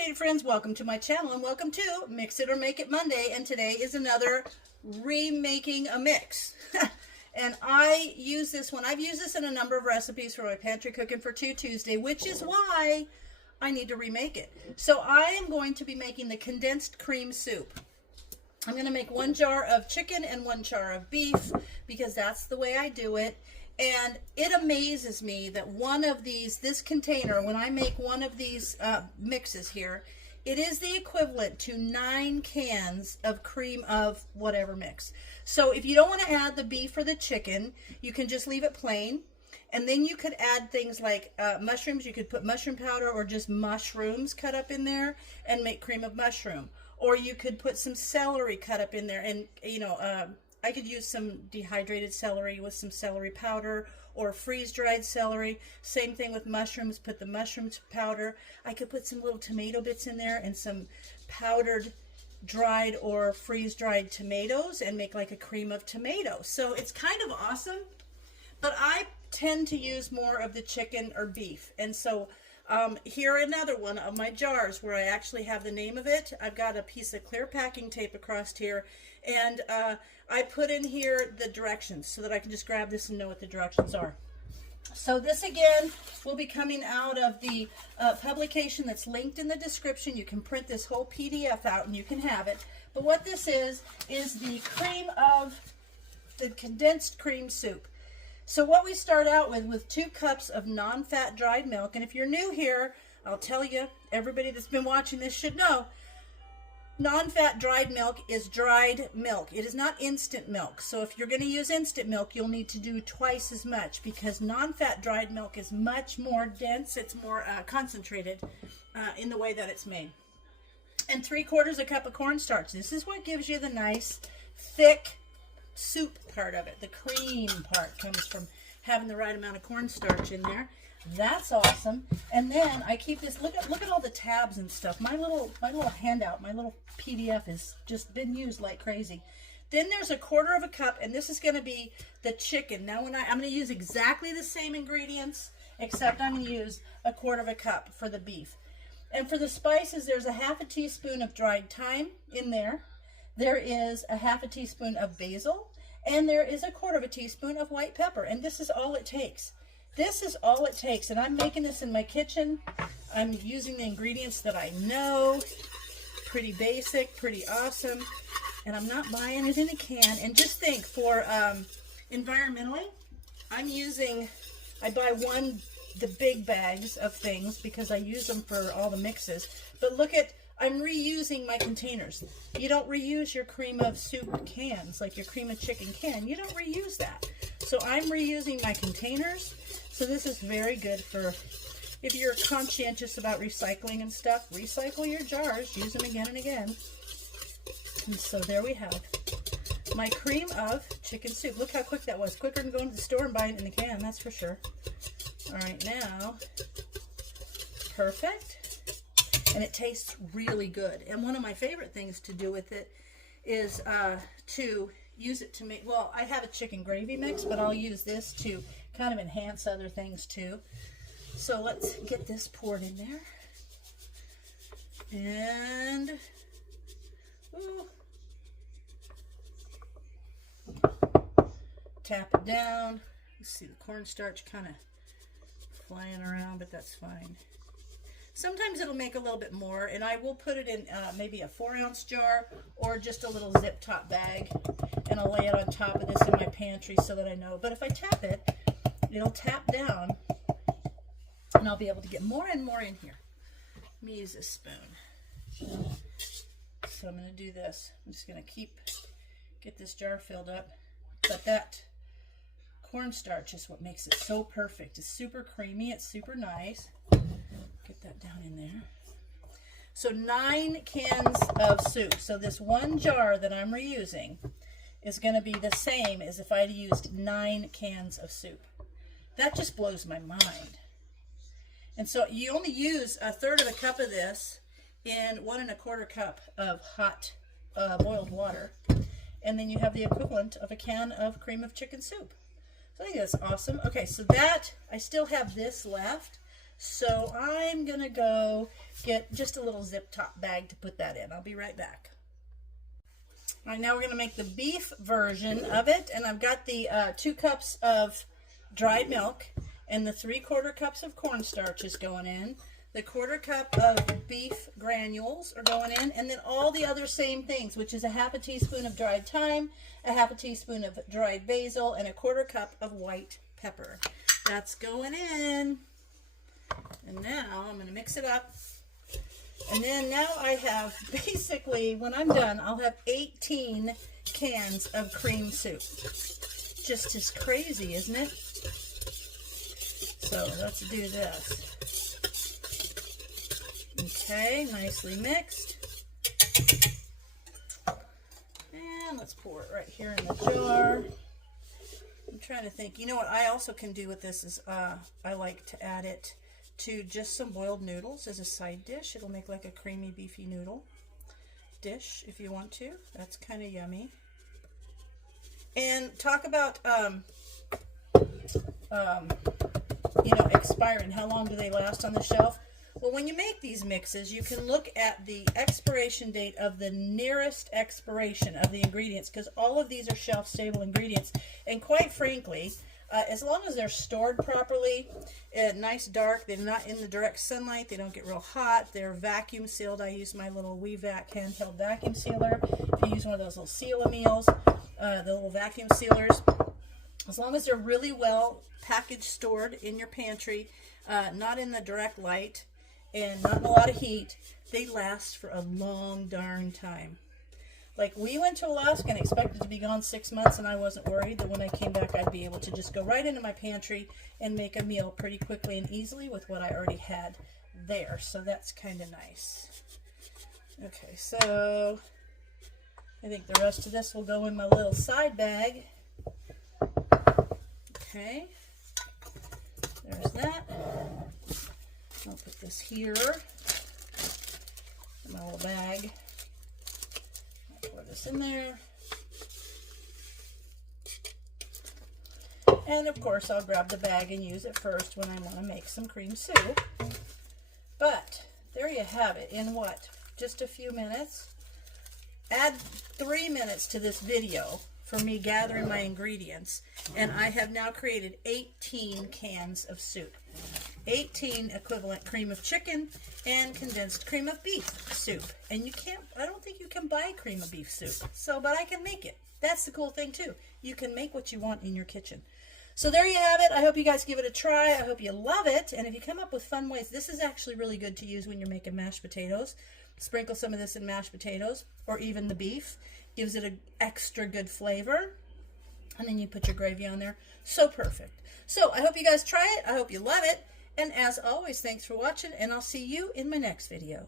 creative friends, welcome to my channel and welcome to Mix It or Make It Monday, and today is another remaking a mix. And I use this one. I've used this in a number of recipes for my Pantry Cooking for Two Tuesday, which is why I need to remake it. So I am going to be making the condensed cream soup. I'm going to make 1 jar of chicken and 1 jar of beef because that's the way I do it. And it amazes me that one of these, this container, when I make one of these mixes here, it is the equivalent to 9 cans of cream of whatever mix. So if you don't want to add the beef or the chicken, you can just leave it plain. And then you could add things like mushrooms. You could put mushroom powder or just mushrooms cut up in there and make cream of mushroom. Or you could put some celery cut up in there and, I could use some dehydrated celery with some celery powder or freeze-dried celery. Same thing with mushrooms, put the mushrooms powder. I could put some little tomato bits in there and some powdered dried or freeze-dried tomatoes and make like a cream of tomatoes. So it's kind of awesome, but I tend to use more of the chicken or beef. And so here another one of my jars where I actually have the name of it. I've got a piece of clear packing tape across here, and I put in here the directions so that I can just grab this and know what the directions are. So this again will be coming out of the publication that's linked in the description. You can print this whole PDF out and you can have it. But what this is the cream of the condensed cream soup. So what we start out with 2 cups of non-fat dried milk. And if you're new here, I'll tell you, everybody that's been watching this should know, non-fat dried milk is dried milk. It is not instant milk. So if you're going to use instant milk, you'll need to do twice as much because non-fat dried milk is much more dense. It's more concentrated in the way that it's made. And 3/4 cup of cornstarch. This is what gives you the nice, thick soup part of it. The cream part comes from having the right amount of cornstarch in there. That's awesome. And then I keep this, look at all the tabs and stuff. My little handout, my little PDF has just been used like crazy. Then there's 1/4 cup, and this is going to be the chicken. Now I'm going to use exactly the same ingredients, except I'm going to use 1/4 cup for the beef. And for the spices, there's 1/2 teaspoon of dried thyme in there. There is 1/2 teaspoon of basil, and there is 1/4 teaspoon of white pepper. And this is all it takes. This is all it takes, and I'm making this in my kitchen. I'm using the ingredients that I know. Pretty basic, pretty awesome, and I'm not buying it in a can. And just think, for environmentally, I buy the big bags of things because I use them for all the mixes. But look at, I'm reusing my containers. You don't reuse your cream of soup cans, like your cream of chicken can. You don't reuse that. So I'm reusing my containers. So this is very good for, if you're conscientious about recycling and stuff, recycle your jars, use them again and again. And so there we have my cream of chicken soup. Look how quick that was. Quicker than going to the store and buying it in the can, that's for sure. All right, now, perfect. And it tastes really good. And one of my favorite things to do with it is to use it to make, well, I have a chicken gravy mix, but I'll use this to kind of enhance other things too. So let's get this poured in there. And, ooh, tap it down. You see the cornstarch kind of flying around, but that's fine. Sometimes it'll make a little bit more, and I will put it in maybe a 4-ounce jar or just a little zip top bag, and I'll lay it on top of this in my pantry so that I know. But if I tap it, it'll tap down, and I'll be able to get more and more in here. Let me use this spoon. So I'm going to do this. I'm just going to get this jar filled up. But that cornstarch is what makes it so perfect. It's super creamy. It's super nice. Get that down in there. So 9 cans of soup. So this 1 jar that I'm reusing is going to be the same as if I had used 9 cans of soup. That just blows my mind. And so you only use 1/3 cup of this in 1 1/4 cup of hot boiled water. And then you have the equivalent of a can of cream of chicken soup. So I think that's awesome. Okay, so that, I still have this left. So I'm gonna go get just a little zip top bag to put that in. I'll be right back. All right, now we're gonna make the beef version of it, and I've got the 2 cups of dried milk and the 3/4 cups of cornstarch is going in. The 1/4 cup of beef granules are going in, and then all the other same things, which is a 1/2 teaspoon of dried thyme, a 1/2 teaspoon of dried basil, and a 1/4 cup of white pepper. That's going in. And now I'm going to mix it up. And then now I have, basically, when I'm done, I'll have 18 cans of cream soup. Just as crazy, isn't it? So let's do this. Okay, nicely mixed. And let's pour it right here in the jar. I'm trying to think. You know what I also can do with this is I like to add it to just some boiled noodles as a side dish. It'll make like a creamy, beefy noodle dish if you want to. That's kind of yummy. And talk about, you know, expiring. How long do they last on the shelf? Well, when you make these mixes, you can look at the expiration date of the nearest expiration of the ingredients, because all of these are shelf-stable ingredients. And quite frankly, as long as they're stored properly, nice dark, they're not in the direct sunlight, they don't get real hot, they're vacuum sealed. I use my little WeVac handheld vacuum sealer. If you use one of those little Seal-A-Meals, the little vacuum sealers, as long as they're really well packaged, stored in your pantry, not in the direct light, and not in a lot of heat, they last for a long darn time. Like, we went to Alaska and expected to be gone 6 months, and I wasn't worried that when I came back I'd be able to just go right into my pantry and make a meal pretty quickly and easily with what I already had there. So that's kind of nice. Okay, so I think the rest of this will go in my little side bag. Okay, there's that. I'll put this here in my little bag. I'll pour this in there. And of course, I'll grab the bag and use it first when I want to make some cream soup. But there you have it in what? Just a few minutes. Add 3 minutes to this video for me gathering my ingredients, and I have now created 18 cans of soup. 18 equivalent cream of chicken and condensed cream of beef soup. And you can't, I don't think you can buy cream of beef soup. So, but I can make it. That's the cool thing too. You can make what you want in your kitchen. So there you have it. I hope you guys give it a try. I hope you love it. And if you come up with fun ways, this is actually really good to use when you're making mashed potatoes. Sprinkle some of this in mashed potatoes or even the beef. Gives it an extra good flavor. And then you put your gravy on there. So perfect. So I hope you guys try it. I hope you love it. And as always, thanks for watching, and I'll see you in my next video.